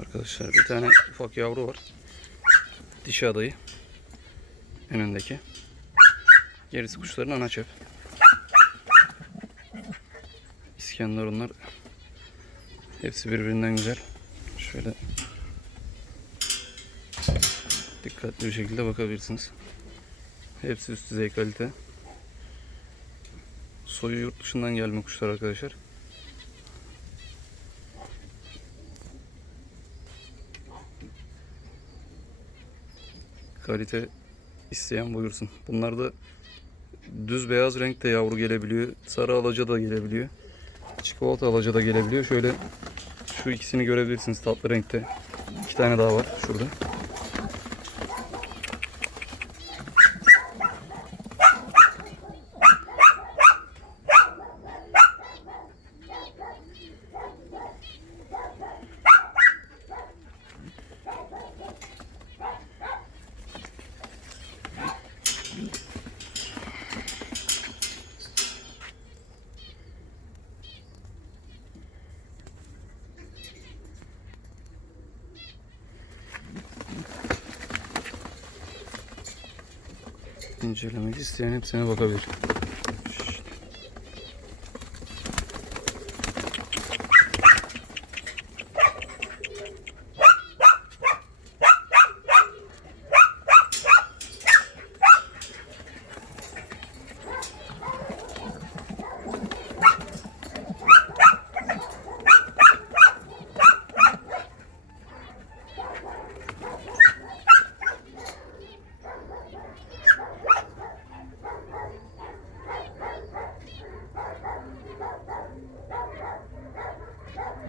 arkadaşlar. Bir tane ufak yavru var. Dişi adayı. Önündeki. Gerisi kuşların ana çöp. İskenderunlar hepsi birbirinden güzel. Şöyle dikkatli bir şekilde bakabilirsiniz. Hepsi üst düzey kalite. Soyu yurt dışından gelme kuşlar arkadaşlar. Kalite isteyen buyursun. Bunlar da düz beyaz renkte yavru gelebiliyor. Sarı alaca da gelebiliyor. Çikolata alaca da gelebiliyor. Şöyle şu ikisini görebilirsiniz tatlı renkte. İki tane daha var şurada. İncelemek isteyen hepsine bakabilir.